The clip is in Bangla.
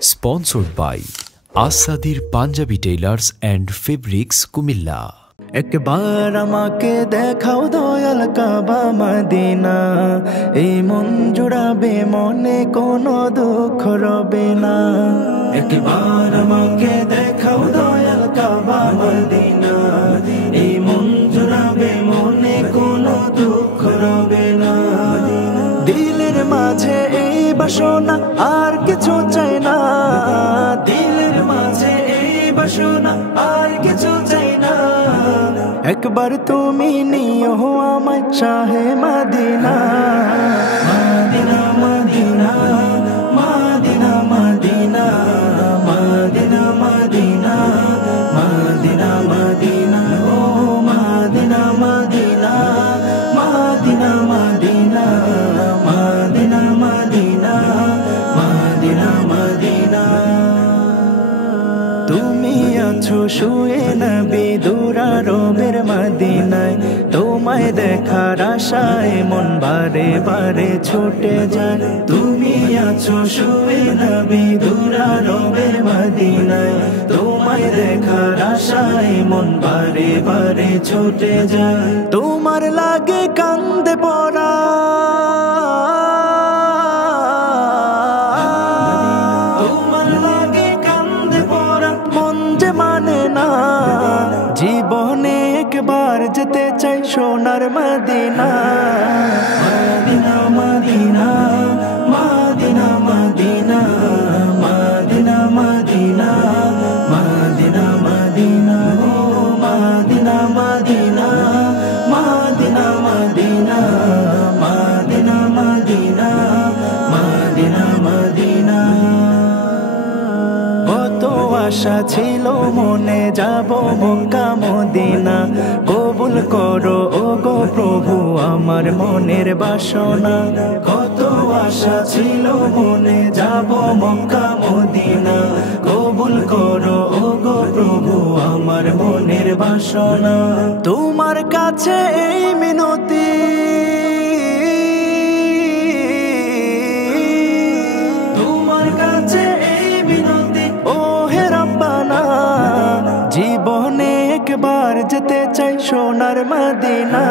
Sponsored by Asadir Punjabi Tailors and Fabrics Kumilla. একবার আমাকে দেখাও দয়াল কাবা মদিনা, এই মন জুড়াবে মনে কোনো দুঃখ রবে না। একবার আমাকে দেখাও দয়াল কাবা মদিনা, এই মন জুড়াবে মনে কোনো দুঃখ রবে না। দিলের মাঝে এই বাসনা আর কিছু চাই না, দিলের মাঝে এই বাসনা আর কিছু চাই না। একবার তুমি নিও আমায় শাহে Medina, Medina Medina Medina Medina Medina Medina Medina Medina ও Medina Medina Medina Medina Medina Medina Medina Medina. তুমি আছো শুয়ে নবী দুরারবের মদিনায়, তোমায় দেখার আশায় মন বারে বারে ছুটে যায়। তুমি আছো শুয়ে নবী দুরারবের মদিনায়, তোমায় দেখার আশায় মন বারে বারে ছুটে যায়। তোমার লাগে কান্দে পড়া, জীবনে একবার যেতে চাই সোনার Medina, Medina Medina Medina Medina Medina Medina Medina Medina ও Medina Medina Medina Medina Medina Medina Medina Medina. কত আশা ছিল মনে যাব মক্কা মদিনা, কবুল করো ও গো প্রভু আমার মনের বাসনা। কত আশা ছিল মনে যাব মক্কা মদিনা, কবুল করো ও গো প্রভু আমার মনের বাসনা। তোমার কাছে এই মিনতি, জীবনে একবার যেতে চাই সোনার মদিনা।